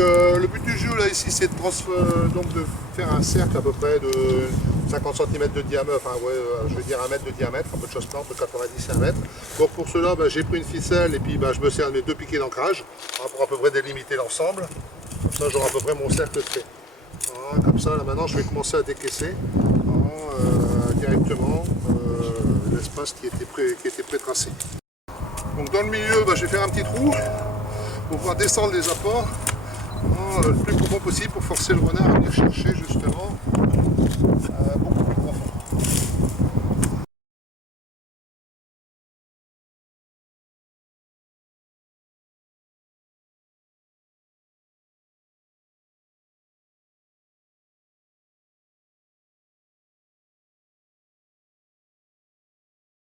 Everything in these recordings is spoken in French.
le but du jeu là ici c'est de faire un cercle à peu près de 50 cm de diamètre, enfin ouais, je vais dire 1 mètre de diamètre, un peu de chose près, entre 90 et 1 mètre. Donc pour cela j'ai pris une ficelle et puis je me sers de mes 2 piquets d'ancrage pour à peu près délimiter l'ensemble. Comme ça j'aurai à peu près mon cercle fait. Voilà, comme ça là maintenant je vais commencer à décaisser directement l'espace qui était pré-tracé. Donc dans le milieu je vais faire un petit trou pour pouvoir descendre les apports le plus profond possible pour forcer le renard à venir chercher justement beaucoup plus profond.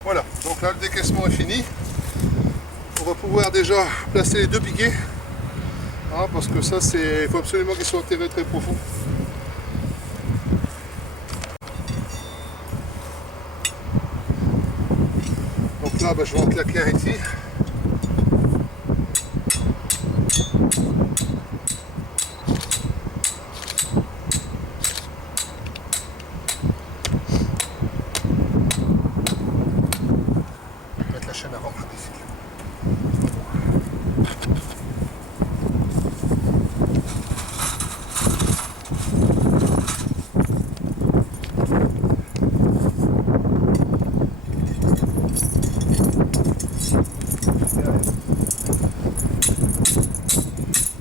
Voilà, donc là le décaissement est fini. On va pouvoir déjà placer les 2 piquets parce que ça il faut absolument qu'ils soient enterrés très profond. Donc là je vais en claquer un ici. Mettre la chaîne avant ici.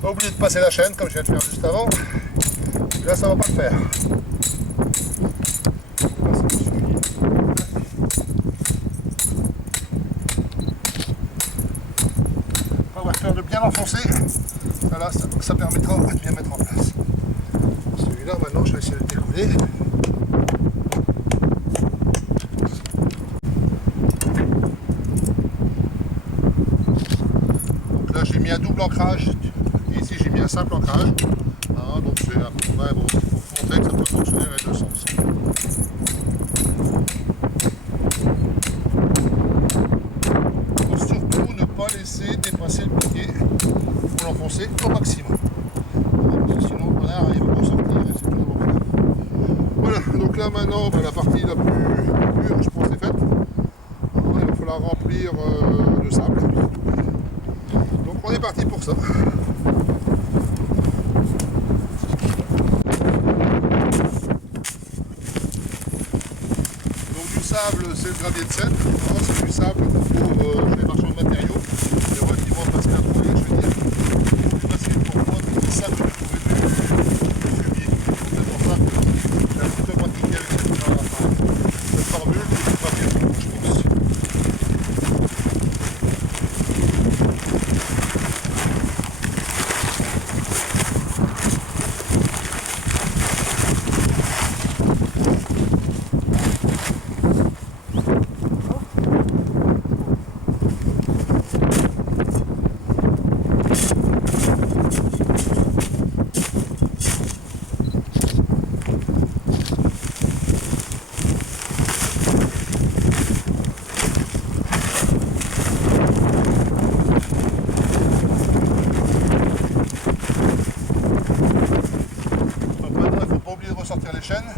Pas oublier de passer la chaîne comme je viens de faire juste avant. Là ça va pas le faire. On va faire de bien l'enfoncer. Voilà, ça permettra de bien mettre en place. Celui-là maintenant je vais essayer de le dérouler. Donc là j'ai mis un double ancrage. Ici j'ai mis un simple ancrage, donc c'est à peu près, bon, il faut que ça peut fonctionner dans les deux sens. Il faut surtout ne pas laisser dépasser le piquet pour l'enfoncer au maximum. Parce que sinon le renard il va ressortir et c'est toujours bon. Voilà, donc là maintenant la partie la plus dure je pense est faite. Il va falloir remplir de sable. Donc on est parti pour ça. C'est le gravier de Seine, c'est du sable qu'on trouve chez les marchands de matériaux, c'est relativement facile à trouver, je veux dire, beaucoup plus facile pour moi que le sable que je trouvais du fumier. C'est pour ça que j'ai un petit peu pratiqué avec cette formule, c'est pas bien pour moi, je pense. Sortir les chaînes.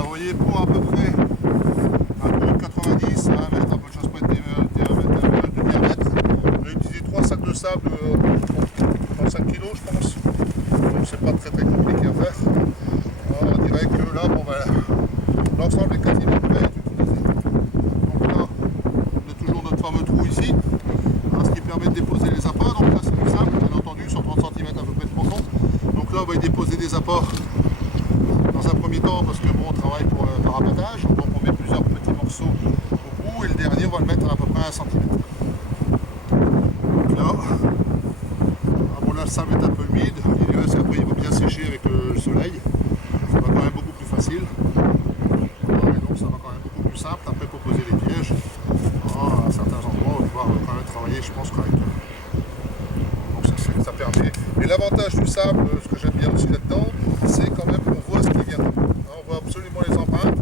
Vous voyez, pour à peu près un bon 90 à 1 mètre, un peu de chose près de diamètre, j'ai utilisé 3 sacs de sable, 35 kg je pense, donc c'est pas très compliqué à faire. Alors, on dirait que là, l'ensemble est quasiment prêt à être utilisé. Donc là, on a toujours notre fameux trou ici, ce qui permet de déposer les apports. Donc là c'est du sable, bien entendu, sur 30 cm à peu près de profond. Donc là on va y déposer des apports dans un premier temps parce que on travaille pour le parabattage, donc on met plusieurs petits morceaux au bout et le dernier on va le mettre à peu près à 1 cm. Ah, bon là le sable est un peu humide, après il va bien sécher avec le soleil. Ça va quand même beaucoup plus facile. Et donc ça va quand même beaucoup plus simple après pour poser les pièges. À certains endroits on va pouvoir quand même travailler je pense correctement. Donc ça permet. Et l'avantage du sable, ce que j'aime bien aussi là-dedans, c'est quand même qu'on voit ce qui vient. On voit absolument les empreintes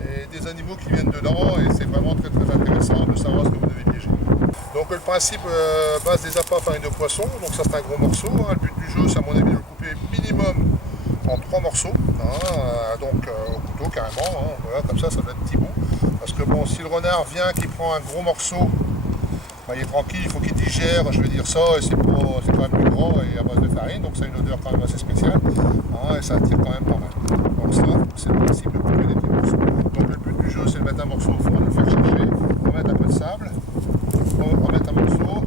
et des animaux qui viennent dedans et c'est vraiment très très intéressant de savoir ce que vous devez piéger. Donc le principe base des appâts farine de poisson, donc ça c'est un gros morceau. Le but du jeu c'est à mon avis de le couper minimum en 3 morceaux, donc au couteau carrément, voilà, comme ça doit être petit bout. Parce que bon, si le renard vient qui prend un gros morceau, il est tranquille, il faut qu'il digère, je veux dire ça, et c'est quand même plus gros et à base de farine, donc ça a une odeur quand même assez spéciale, et ça attire quand même pas mal. Donc ça, c'est le principe de couper des petits morceaux. Donc le but du jeu, c'est de mettre un morceau au fond, de le faire chercher, on va mettre un peu de sable, on va mettre un morceau,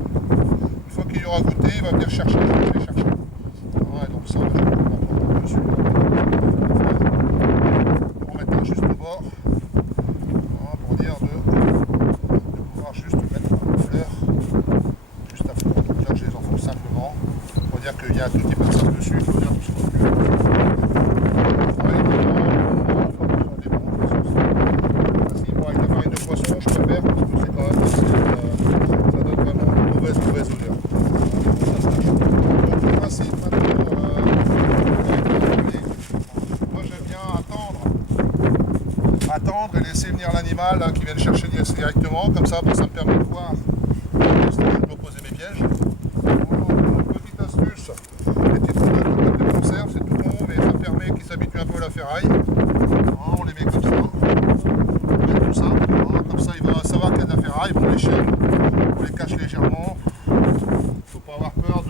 une fois qu'il aura goûté, il va venir chercher, donc ça, je vais pouvoir dessus. On mettra juste au bord, pour dire de pouvoir juste mettre une fleur juste à fond. Donc là, je les enfonce simplement pour dire qu'il y a un tout petit peu de sable dessus, il faut dire que c'est plus. Avec la farine de poisson, je préfère parce que c'est quand même ça donne vraiment une mauvaise odeur. Donc le principe maintenant, moi j'aime bien attendre et laisser venir l'animal qui vient le chercher directement, comme ça me permet de voir où je dois poser mes pièges. Petite astuce, les petites rondelles de conserve, c'est tout bon, mais ça permet qu'ils s'habituent un peu à la ferraille. On les met comme ça. Comme ça il va savoir qu'il y a de la ferraille, on les chaîne, on les cache légèrement, il ne faut pas avoir peur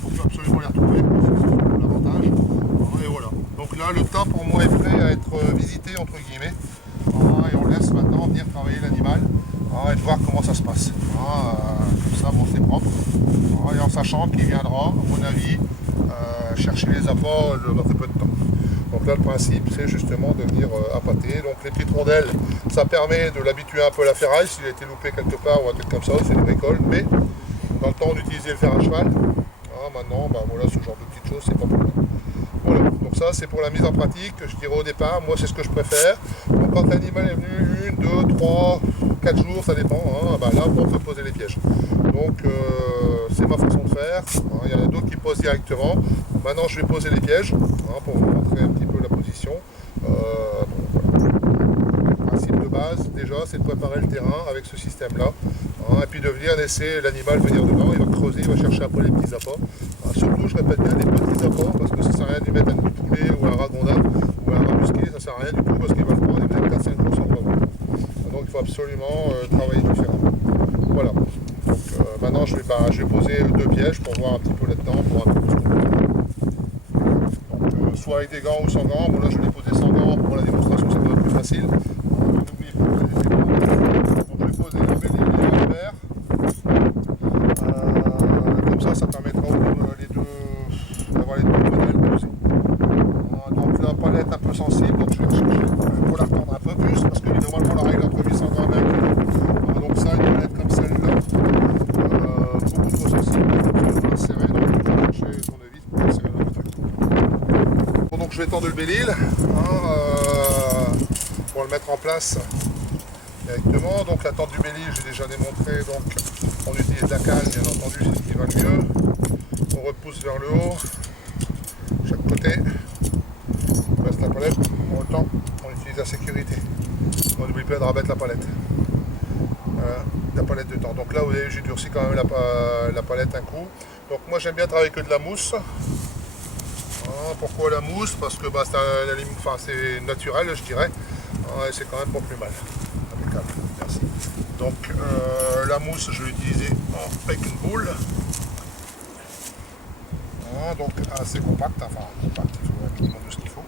faut absolument les retrouver, c'est l'avantage, et voilà. Donc là le tas pour moi est prêt à être visité entre guillemets, et on laisse maintenant venir travailler l'animal, et de voir comment ça se passe. Comme ça bon, c'est propre, et en sachant qu'il viendra, à mon avis, chercher les appâts dans très peu de temps. Donc là le principe c'est justement de venir appâter. Donc les petites rondelles, ça permet de l'habituer un peu à la ferraille, s'il a été loupé quelque part ou un truc comme ça, c'est une bricole, mais dans le temps d'utiliser le fer à cheval, maintenant voilà, ce genre de petites choses c'est pas pour moi. Voilà, donc ça c'est pour la mise en pratique, je dirais au départ, moi c'est ce que je préfère. Donc quand l'animal est venu 1, 2, 3, 4 jours, ça dépend, là on peut poser les pièges. Donc c'est ma façon de faire, il y en a d'autres qui posent directement. Maintenant je vais poser les pièges, pour vous montrer un petit peu la position. Voilà. Le principe de base déjà c'est de préparer le terrain avec ce système là, et puis de venir laisser l'animal venir dedans, il va creuser, il va chercher un peu les petits appâts. Surtout je répète bien les petits appâts parce que ça sert à rien de lui mettre un nid de poulet ou un ragondin ou un rat musqué, ça sert à rien du tout parce qu'il va le prendre et mettre 4-5 jours sans voir. Donc il faut absolument travailler différemment. Voilà. Donc maintenant je vais poser 2 pièges pour voir un petit peu là-dedans, pour un peu ce qu'on peut faire. Donc soit avec des gants ou sans gants, bon là je l'ai posé sans gants pour la démonstration, ça va être plus facile. N'oubliez pas de poser les gants. Donc je vais poser le bélier et le vert. Comme ça permettra d'avoir les deux modèles posés. Donc la palette un peu sensible, donc je vais chercher pour la retendre un peu plus, parce que normalement la règle entre 800 grammes et 1 kg. Donc ça, une palette comme celle-là, beaucoup trop sensible, donc je vais la serrer, donc je vais chercher le tournevis pour la serrer dans le truc. Bon, donc je vais tendre le bélil pour le mettre en place directement. Donc la tente du bélil, j'ai déjà démontré, donc on utilise la cale, bien entendu, c'est ce qui va le mieux. On repousse vers le haut, chaque côté, on passe la palette, en même temps on utilise la sécurité. On n'oublie pas de rabattre la palette. La palette de temps. Donc là vous voyez j'ai durci quand même la palette un coup. Donc moi j'aime bien travailler que de la mousse. Pourquoi la mousse? Parce que c'est naturel je dirais. Et c'est quand même pas plus mal. Impeccable. Merci. Donc la mousse je vais l'utiliser avec une boule. Donc assez compact, il faut un minimum de ce qu'il faut,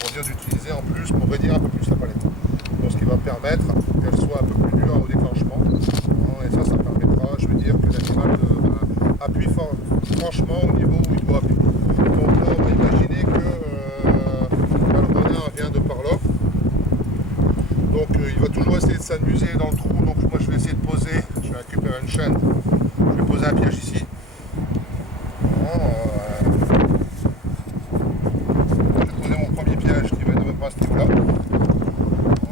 pour dire d'utiliser en plus, pour réduire un peu plus la palette. Donc ce qui va permettre qu'elle soit un peu plus dure au déclenchement. Et ça permettra, je veux dire, que l'animal appuie franchement au niveau où il doit appuyer. Donc là on va imaginer que le renard vient de par là. Donc il va toujours essayer de s'amuser dans le trou, donc moi je vais essayer de poser, je vais récupérer une chaîne. Je vais poser un piège ici. Je vais poser mon premier piège qui va être à peu près à ce niveau-là.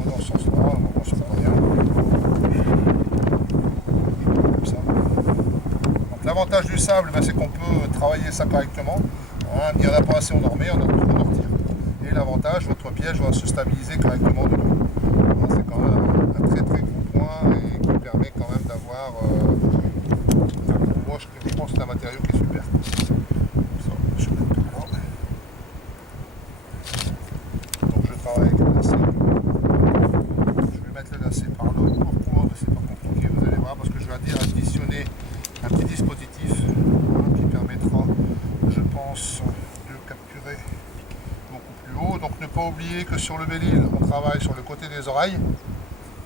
Dans ce sens-là, on va voir si ça va bien. Comme ça. Donc l'avantage du sable, c'est qu'on peut travailler ça correctement. Il n'y en a pas assez, on en remet, on en retire. Et l'avantage, votre piège va se stabiliser correctement dedans. C'est quand même un très très gros point et qui permet quand même d'avoir... moi je pense que c'est un matériau qui est super. Ça, je vais mettre par là. Donc je travaille avec le lacet. Je vais mettre le lacet par là. Pourquoi? C'est pas compliqué, vous allez voir, parce que je vais additionner un petit dispositif qui permettra, je pense, de capturer beaucoup plus haut. Donc ne pas oublier que sur le Belle-Île, on travaille sur le côté des oreilles.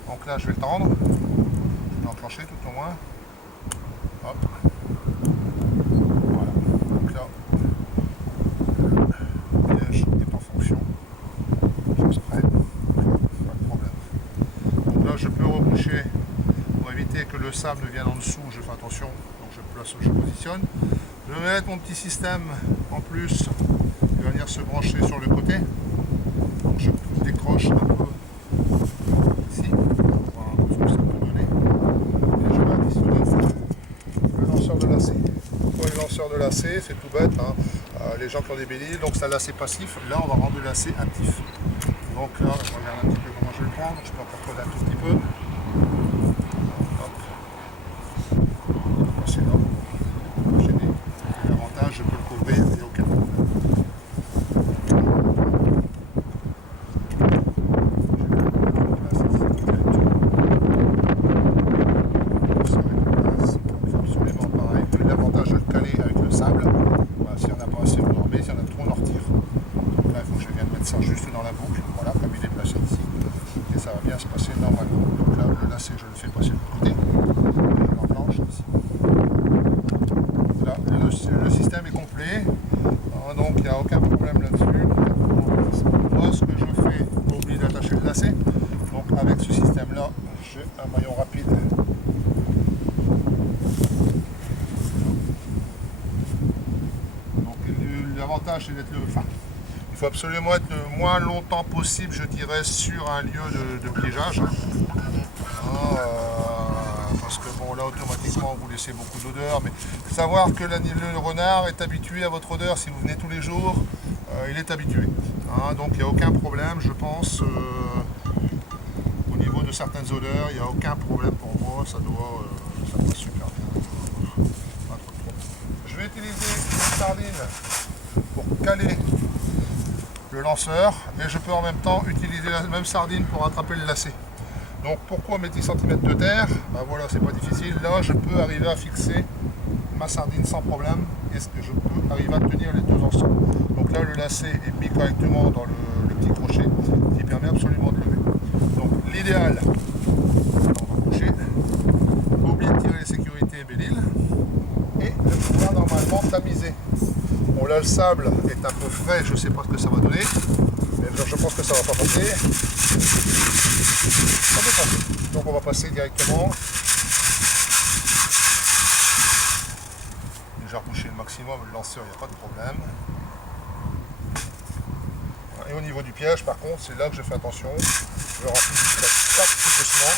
Donc là je vais le tendre. Je vais l'enclencher tout au moins. Hop. Voilà. Donc là, le piège est en fonction. Juste près. Pas de problème. Donc là je peux reboucher pour éviter que le sable ne vienne en dessous. Je fais attention. Donc je positionne. Je vais mettre mon petit système en plus qui va venir se brancher sur le côté. Donc je décroche un peu ici. Voilà ce que ça peut donner. Et je vais additionner le lanceur de lacet. Pourquoi le lanceur de lacet? C'est tout bête. Les gens qui ont des Belle-Île, donc c'est un lacet passif. Là on va rendre le lacet actif. Donc là, je regarde un petit peu comment je vais le prendre. Je peux encore creuser un tout petit peu. Passer là. L'avantage, je peux le couvrir, il n'y a aucun problème. Absolument pareil. L'avantage de le caler avec le sable, si on n'a pas assez, on en remet, si on a trop, on en retire. Donc là, il faut que je vienne mettre ça juste dans la boucle, voilà, comme il est placé ici. Et ça va bien se passer normalement. Donc là, le lacet, je le fais passer de l'autre côté. Je l'enclenche ici. Là, le système est complet, donc il n'y a aucun problème là-dessus. Moi, ce que je fais, pas oublier d'attacher le lacet. Donc avec ce système-là, j'ai un maillon rapide. Donc l'avantage, c'est d'être il faut absolument être le moins longtemps possible, je dirais, sur un lieu de piégeage. Parce que bon, là automatiquement vous laissez beaucoup d'odeur, mais savoir que le renard est habitué à votre odeur. Si vous venez tous les jours, il est habitué, donc il n'y a aucun problème, je pense, au niveau de certaines odeurs, il n'y a aucun problème pour moi, ça doit super bien. Pas trop de problème. Je vais utiliser une sardine pour caler le lanceur, et je peux en même temps utiliser la même sardine pour attraper le lacet. Donc pourquoi mes 10 cm de terre? Voilà, c'est pas difficile. Là, je peux arriver à fixer ma sardine sans problème et je peux arriver à tenir les deux ensemble. Donc là, le lacet est mis correctement dans le petit crochet qui permet absolument de lever. Donc l'idéal, on va coucher, pas oublier de tirer les sécurités Belle-Île et de pouvoir normalement tamiser. Bon, là, le sable est un peu frais, je sais pas ce que ça va donner, mais je pense que ça va pas passer. Ça peut passer. Donc on va passer directement. Déjà reboucher le maximum, le lanceur, il n'y a pas de problème. Et au niveau du piège, par contre, c'est là que je fais attention. Je remplis tout doucement.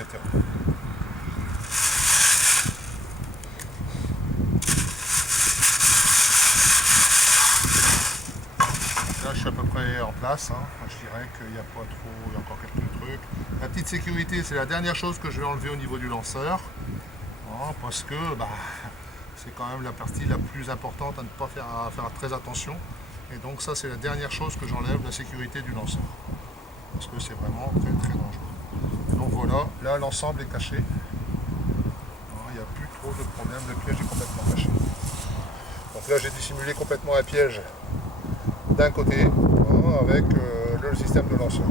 Etc. Là, je suis à peu près en place. Je dirais qu'il n'y a pas trop, il y a encore quelques trucs. La petite sécurité, c'est la dernière chose que je vais enlever au niveau du lanceur. Parce que c'est quand même la partie la plus importante à ne pas faire très attention. Et donc ça, c'est la dernière chose que j'enlève, la sécurité du lanceur. Parce que c'est vraiment très très dangereux. Et donc voilà, là l'ensemble est caché. Il n'y a plus trop de problème, le piège est complètement caché. Donc là j'ai dissimulé complètement un piège d'un côté avec le système de lanceur.